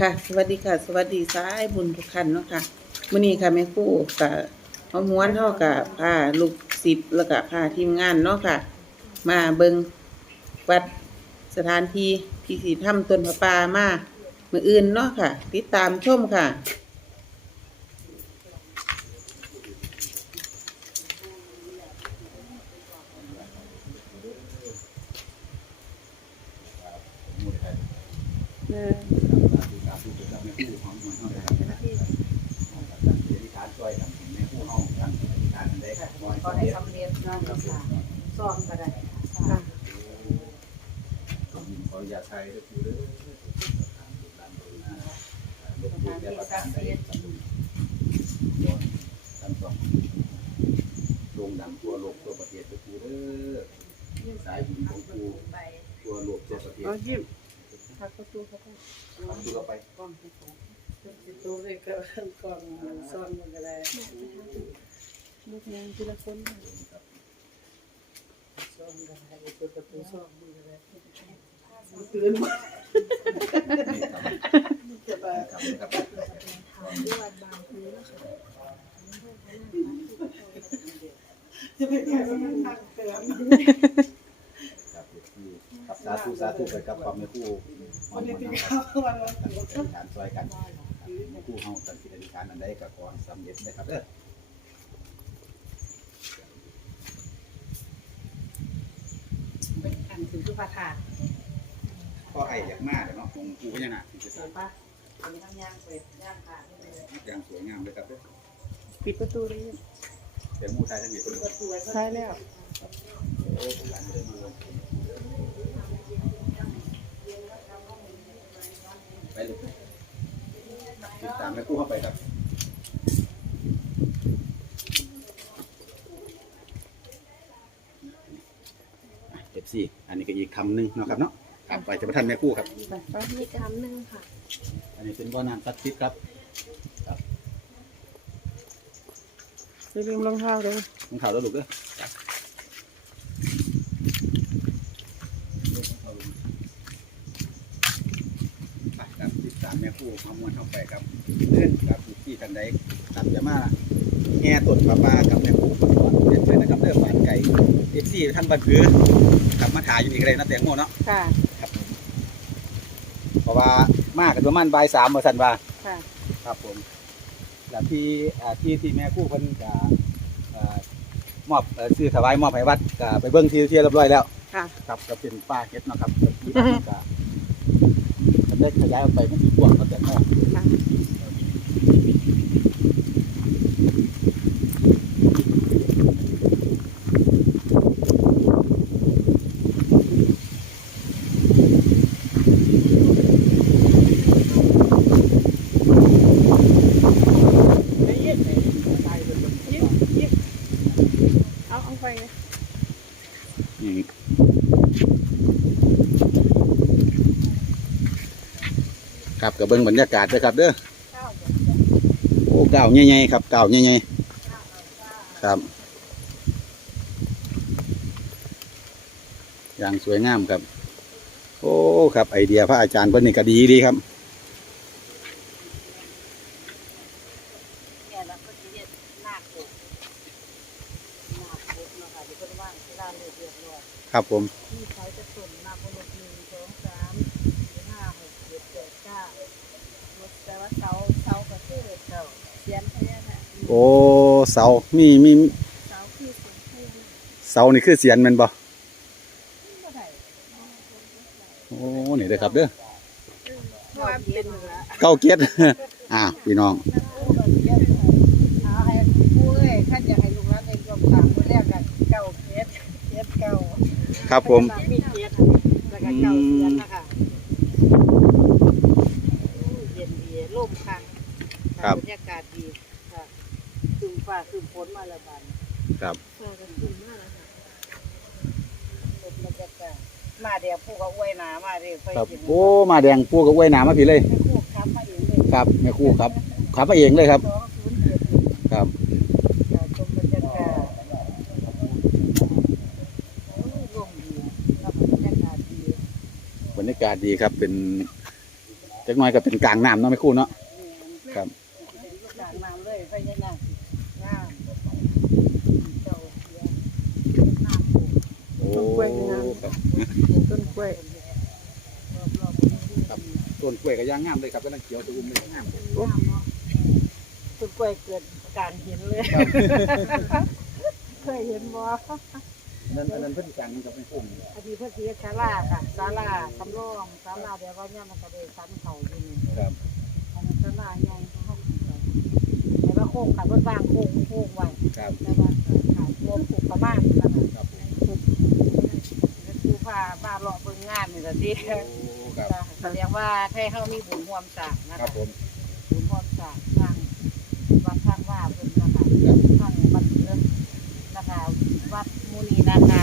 ค่ะสวัสดีค่ะ สวัสดีสายบุญทุกท่านเนาะค่ะมื้อนี้ค่ะแม่ครู่กับมาม้วนเท่ากับพาลูกศิษย์แล้วก็พาทีมงานเนาะค่ะ มาเบิงวัดสถานที่ที่สิทำต้นพระปามามืออื่นเนาะค่ะ ติดตามชมค่ะ ก็ให้สำเร็จเนาะค่ะซ่อมก็ได้ค่ะขออย่าใช้ด้วยคือเด้อสานที่ศักดิ์สิทธิ์ทั้งสองโด่งดังทั่วโลกทั่วปะเทศด้วยคือเด้อสายบุญของกูไปทั่วโลกทั่วประเทศ เอายิ้ม พักประตูเขาก็ทำดูเราไปกล้องให้ผมประตูเลยก็กล้องซ่อมมันก็ได้ลูกนางทีละคนซ่อมก็ได้เปิดประตูซ่อมมันก็ได้ตื่นมาจะไปครับครับจะไปแก้ก็นั่งทางเตือนครับครับสาธุสาธุไปกับความในคู่ วันนี้เป็นข้าววันวันการซอยกันคู่เฮาตั้งจิตอธิษฐานอันใดก็ขอให้สำเร็จนะครับเด้อเป็นอันถึงทุกประทานพ่อไอ้อยากมาเด้อเนาะองค์ปู่พญานาคที่จะเห็นปะเป็นทั้งย่างเป็ดย่างขาเลยอย่างสวยงามเลยครับเด้อปิดประตูเลยแต่หมู่ไทยทั้งนี้เพิ่นประตูไว้ก็ใช่แล้ว โอ้หลานเดินมาลงไปเลยติดตามแม่คู่เข้าไปครับเจ็บสี่อันนี้ก็อีกคำหนึ่งเนาะครับเนาะครับไปจะประทันแม่คู่ครับ มีกำหนึ่งค่ะ อันนี้เป็นบ่อน้ำศักดิ์สิทธิ์ครับอย่าลืมรองเท้าเลยมึงข่าวแล้วลูกเด้อไปครับติด ตามแม่คู่มามวนเข้าไปครับเดินครับที่กันใดครับจะมาแง่ต้นปลาปลากับแม่คู่เด็ดเลยนะครับเด้อฝานไก่เอฟซีท่านบันคือขับมาถ่ายอยู่อีกเลยนะแตงโมเนาะค่ะเพราะว่ามากกับประมาณบ่ายสามเปอร์เซ็นต์ว่าค่ะครับผมแล้วที่อ่าที่ที่แม่คู่เพิ่นจะอ่ามอบเอ่อซื้อถวายมอบให้วัดก็ไปเบิ่งที่ที่เรียบร้อยแล้วค่ะครับก็เป็นป้าเฮ็ดเนาะครับที่บ้านก็ก็ ได้ขยายออกไปมันสิกว้างเนาแต่ก็ค่ะเอาเอาไปเลย อืม ครับเบิ่งบรรยากาศเด้อครับเด้อโอ้เก้าใหญ่ๆครับเก้าใหญ่ๆครับ อย่างสวยงามครับ โอ้ครับไอเดียพระอาจารย์เพิ่นนี่ก็ดีดีครับเนี่ยกะเรียกหน้าโคร้านเรียบครับผม ที่ใช้จะส่วนมาบนรถหนึ่งสองสามสี่ห้าหกเจ็ดแปดเก้าแต่ว่าเสาเสาก็คือเสาเสียนแค่น่ะ โอ้เสามีมีมีเสาคือสูงแค่น่ะเสานี่คือเสียนแมันบ่บ่ได้โอ้นี่เด้อครับเด้อเพราะว่าเป็นเหนือเก้าเกียรติ อ่าพี่น้อง เอาให้ผู้เอ้ยท่านอยากให้ลูกหลานได้ยกตามมื้อแรกกันเก้าเฮ็ดเฮ็ดเก้าครับผมมีเฮ็ดแล้วก็เก้าเสียนนะคะเย็นดีลมคัง ครับ บรรยากาศดีค่ะคืมฟ้าคืมฝนมาแล้วบัด ครับ ฟ้าก็คืมมาแล้วค่ะเป็นบรรยากาศ มาเดี๋ยวผู้ก็อวยหนามาเดี๋ยวไปครับกินโอ้มาแดงปูกับไว้หนามาพี่เลยแม่ครู่ครับมาเองเลยครับแม่ครู่ครับขับมาเองเลยครับ สองศูนย์เจ็ดครับจะชมบรรยากาศโอ้ยลมดีแล้วก็บรรยากาศดีาศดีครับเป็นจักหน่อยก็เป็นกลางน้ำเนาะไม่คู่เนาะ ครับ กลางน้ำเลยไปยังไงงามเจ้าเสียน้ำปลูก โอ้ครับ ต้นกล้วยรอบๆพื้นที่ครับต้นกล้วยก็ย่างงามเลยครับกำลังเขียวตะอุ่มเลยงามงามเนาะต้นกล้วยเกิดการเห็นเลย เคยเห็นบ่นั่นอันนั้นเพิ่นกลางกับไม่คู่อดีตเพื่อนเสียศาลาค่ะศาลาสำรองศาลาเดี๋ยวก็เนี่ยมันก็ได้สันเขาอยู่นี่ครับอันนั้นศาลาใหญ่เขาแต่ว่าโค้งขันรถบางโค้งโค้งไว้ครับแต่ว่าขาดรวมปลูกประมาณนั้นน่ะครับผมแล้ว คือพาบ้าเลาะเบิ่งงานนี่ล่ะติโอ้ครับแสดงว่าให้เฮามีบุญร่วมสร้างนะครัคะบผม บุญร่วมสร้างทางวัดทางว่าเพิ่นนะคะครับ ทางวัดเพิ่นนะคะวัดมุนีนะคะ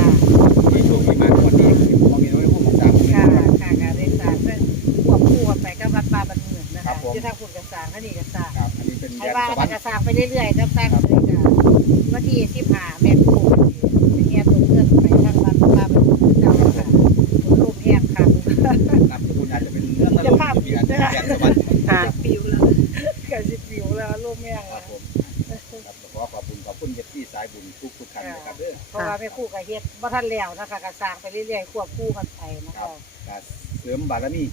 มีโชคมีมากวันนี้มองเห็นว่าคู่ของสามคนค่ะครับค่ะการได้สร้างเพิ่นควบคู่กันไปกับวัดป่าบันเมืองนะครัคะบผม ที่ทางคุณก็สร้างอันนี้ก็สร้างครับอันนี้เป็นให้ว่าสวรมัรนค์ กสร้างไปเรื่อยๆตั้งแต่เลยจ้ะวันที่15แม่ครู ครูก็เฮ็ดบ่ทันแล้วนะคะก็สร้างไปเรื่อยๆควบคู่กันไปนะครัคะบการเสริมบารมี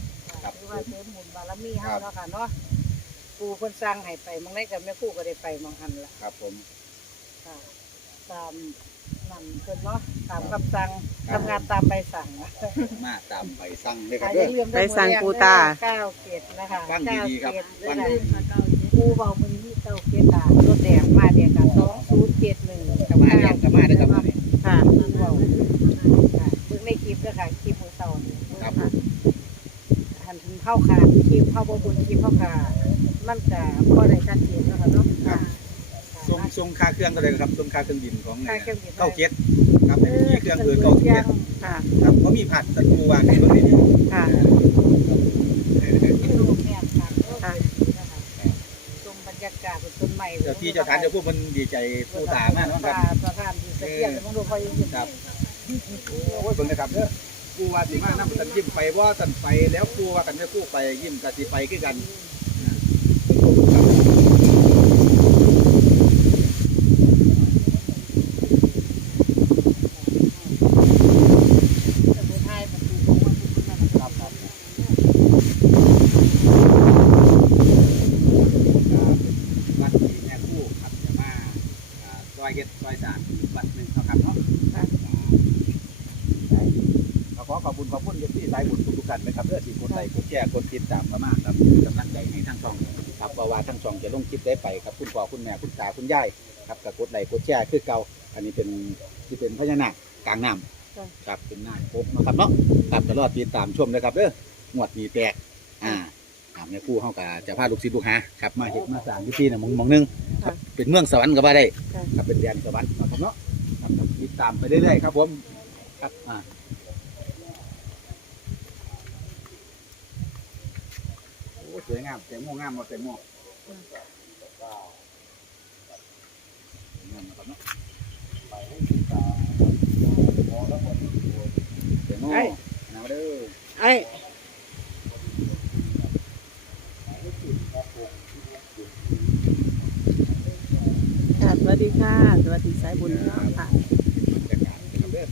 ครับหรือว่าเสริมบุญบารมีเฮาเนาะค่ะเนาะปู่เพิ่นสร้างให้ไปมองได้กับแม่ครูก็ได้ไปมองหันล่ะ ครับผม ค่ะตามนั่นเพิ่นเนาะตามคำสั่งครับ ทำงานตามใบสั่งนะมาตามไปสั่งเลยคค่ะรับอเด้อย่าลืมใบสั่งปู่ตา เก้าเกตนะคะฟังดีๆครับเก้าเกตฟังด้วยดีนะปู่เว้ามื้อนี้เก้าเกตตารถแดงมาเดียวกัน2071กับมาแดงกับมาได้อครับมื้อนี้ ค่ะเว้าค่ะเบิ่งในคลิปเด้อค่ะคลิปมื้อเช้านี่ครับผมหันถึงเข้าขาดคลิปเข้าบ่บุญคลิปเข้าขาดมันก็บ่ได้ชัดเจนแล้วค่ะเนาะครับค่ะทรงทรงค่าเครื่องก็เลยครับทรงค่าเครื่องบินของค่าเครื่องบินเก้าเจ็ดครับในที่เครื่องเกินเก้าเจ็ดค่ะครับเพราะมีผัดตะกูวางในเบื้องนี้ค่ะรูปแม่นค่ะโอ้ยนะคะชมบรรยากาศต้นไม้เจ้าที่เจ้าทานเจ้าพวกมันดีใจผู้ตามากเนาะครับสถานที่ สะเกียงเดี๋ยวมึงดูพอยังเห็นครับโอ้ยเบิ่งนะครับเด้อกูว่าสิมานํกันยิ้มไปว่าตันไปแล้วกูว่ากันไม่กูไปยิ้มกันสิไปคือกันครับสมุนไพรประตูของมันทุกคนนะคครัรับบครับวัดที่แม่คู่ขับมาอ่าซอยเฮ็ดซอยสางอีกวัดหนึงเนาะครับเนาะ ค่ะ ขอขอบ คุณขอบคุณที่สายบุญทุกๆท่านนะครับเพื่อที่กดไลค์กดแชร์กดติดตามมามาครับกำลังใจให้ทั้งช่องครับเพราะว่าทั้งช่องจะลงคลิปได้ไปครับคุณพ่อคุณแม่คุณตาคุณยายครับก็กดไลค์กดแชร์คือเก่าอันนี้เป็นที่เป็นพญานาคกลางน้ำครับเป็นนาคปกนะครับเนาะครับตลอดติดตามชมนะครับเด้องวดมีแตกอ่าถามในคู่เฮาก็จะพาลูกศิษย์ลูกหาครับมาเฮ็ดมาสร้างที่ที่น่ะหมองหมองหนึงครับเป็นเมืองสวรรค์ก็ว่าได้ค่ะครับเป็นแดนสวรรค์นะครับเนาะครับติดตามไปเรื่อยๆครับผมครับอ่า โอ้ สวยงามแตงโมงามมาแตงโมงามนะครับเนาะแตงโมไอ้เอาเด้อไอ้ค่ะสวัสดีค่ะ สวัสดีสายบุญเนาะค่ะ บรรยากาศนะครับเด้อ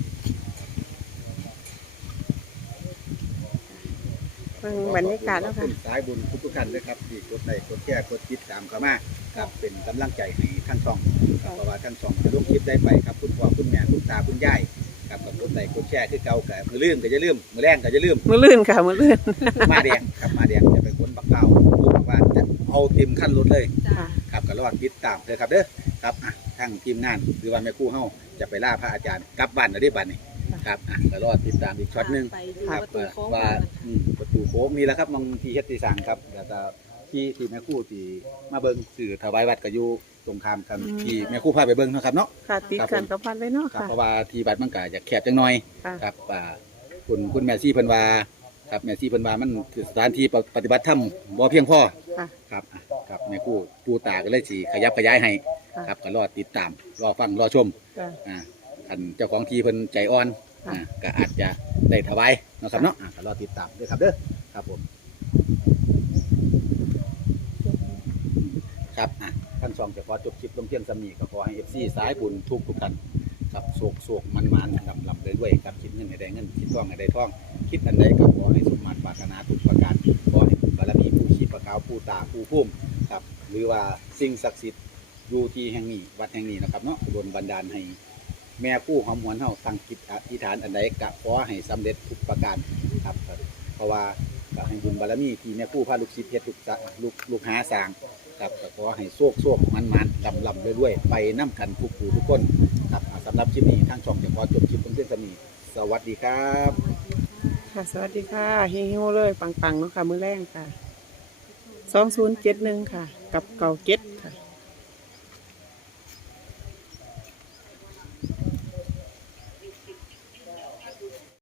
เบิ่งบรรยากาศแล้วค่ะสายบุญทุกๆท่านเลยครับที่กดไลค์กดแชร์กดติดตามเข้ามาครับเป็นกำลังใจให้ทั้งช่องครับเพราะว่าทั้งช่องจะลงคลิปได้ไปครับคุณพ่อคุณแม่คุณตาคุณยายครับกับกดไลค์กดแชร์คือเก่ากับมือลื่นก็จะลืมมือแรงก็จะลืม มือลื่นค่ะ มือลื่นมาแดงครับมาแดงจะเป็นคนบักเป้าบอกว่าจะเอาเต็มขั้นรถเลย ค่ะ ครับก็รอดติดตามเลยครับเด้อครับอะทั้งทีมงานหรือว่าแม่ครู่เฮาจะไปล่าพระอาจารย์กลับบ้านแล้วได้บัดนี้ ครับอะก็รอดติดตามอีกช็อตหนึงไปดูครับประตูว่าโค้งว่าอืมประตูโค้งนี่แหละครับมองที่เฮ็ดที่สั่งครับแล้วก็ที่ที่แม่ครู่ที่มาเบิ่งสื่อถวายวัดก็อยู่ตรงข้ามกันอืมที่แม่ครู่พาไปเบิ่งเนาะครับเนาะ ค่ะติดกันกับพันเลยเนาะครับค่ะ เพราะว่าที่บัดมันก็จะแคบจังหน่อยค่ะ ครับอ่าคุณคุณแม่ซี่เพิ่นว่าครับแม่ซี่เพิ่นว่ามันคือสถานที่ปฏิบัติธรรมบ่เพียงพอค่ะ ครับอะครับแม่กู้ปูตาก็เลยสิขยับขยายให้ค่ะ ครับก็รอติดตามรอฟังรอชมค่ะ อ่าคันเจ้าของที่เพิ่นใจอ่อนค่ะ อ่าก็อาจจะได้ถวายเนาะครับเนาะอ่าก็รอติดตามด้วยครับเด้อครับผม ครับอะท่านสองจะขอจบคลิปลงเพียงสำนีก็ขอให้เอฟซีสายบุญทุกทุกท่านครับโศกโศกมันมันลำลำเลยด้วยครับคิดเงินให้ได้เงินคิดท่องให้ได้ทอง คิดอันใดก็ขอให้สมมาตรปรารถนาทุกประการขอให้บุญบารมีผู้ชีพประกาวผู้ตาผู้พุ่มครับ หรือว่าสิ่งศักดิ์สิทธิ์อยู่ที่แห่งนี้วัดแห่งนี้นะครับเนาะโดนบันดาลให้ แม่ผู้หอมหวนเฮาตั้งจิตอธิษฐานอันใดก็ขอให้สำเร็จทุกประการครับ เพราะว่าก็ให้บุญบารมีที่แม่ผู้พาลูกศิษย์เฮ็ดลูกสะลูกลูกหาสร้างครับก็ขอให้โชคโชคมันมันลำลำด้วยๆไปน้ำกันทุกผู้ทุกคนครับสำหรับคลิปนี้ทางช่องจะขอจบคลิปเพียงเท่านี้สวัสดีครับค่ะสวัสดีค่ะเฮงๆเลยปังๆเนาะค่ะ มือแรงค่ะสองศูนย์เจ็ดหนึ่งค่ะ กับเก่าเจ็ดค่ะ